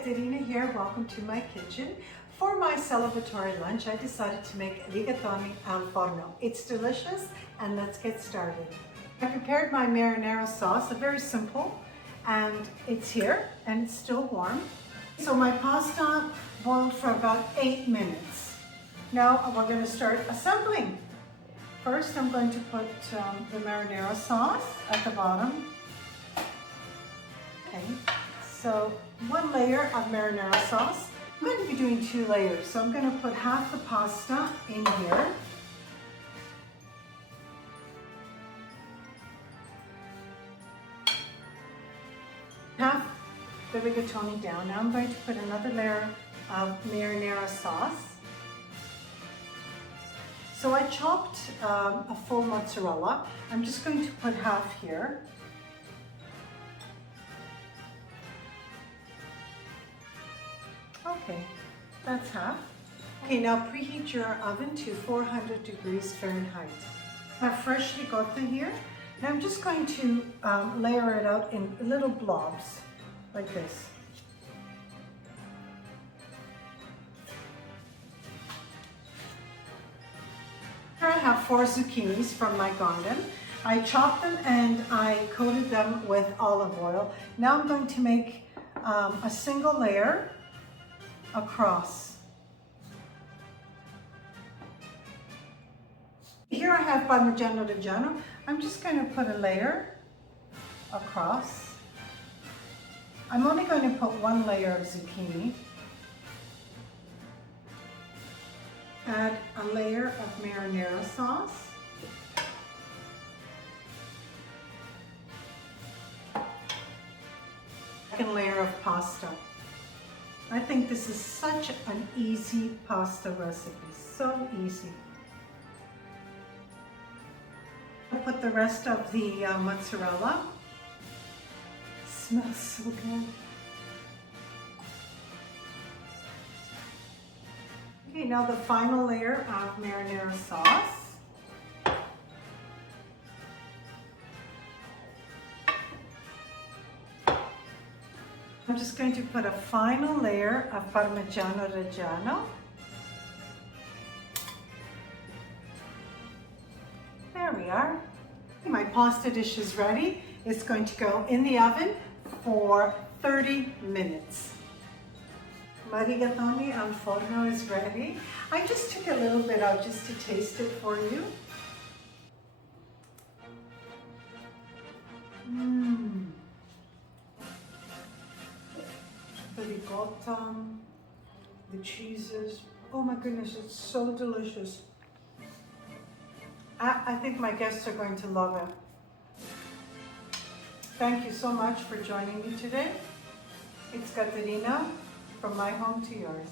Caterina here. Welcome to my kitchen. For my celebratory lunch, I decided to make Rigatoni Al Forno. It's delicious, and let's get started. I prepared my marinara sauce, very simple, and it's here, and it's still warm. So my pasta boiled for about 8 minutes. Now we're going to start assembling. First, I'm going to put the marinara sauce at the bottom. Okay, so 1 layer of marinara sauce. I'm going to be doing 2 layers, so I'm going to put half the pasta in here. Half the rigatoni down. Now I'm going to put another layer of marinara sauce. So I chopped a full mozzarella. I'm just going to put half here. Okay, that's half. Okay, now preheat your oven to 400 degrees Fahrenheit. I have fresh ricotta here. Now I'm just going to layer it out in little blobs, like this. Here I have 4 zucchinis from my garden. I chopped them and I coated them with olive oil. Now I'm going to make a single layer across. Here I have Parmigiano Reggiano. I'm just going to put a layer across. I'm only going to put 1 layer of zucchini. Add a layer of marinara sauce. Second layer of pasta. I think this is such an easy pasta recipe, so easy. I'll put the rest of the mozzarella. Smells so good. Okay, now the final layer of marinara sauce. I'm just going to put a final layer of Parmigiano Reggiano. There we are. My pasta dish is ready. It's going to go in the oven for 30 minutes. My Rigatoni Al Forno is ready. I just took a little bit out just to taste it for you. The ricotta, the cheeses. Oh my goodness, it's so delicious. I think my guests are going to love it. Thank you so much for joining me today. It's Caterina, from my home to yours.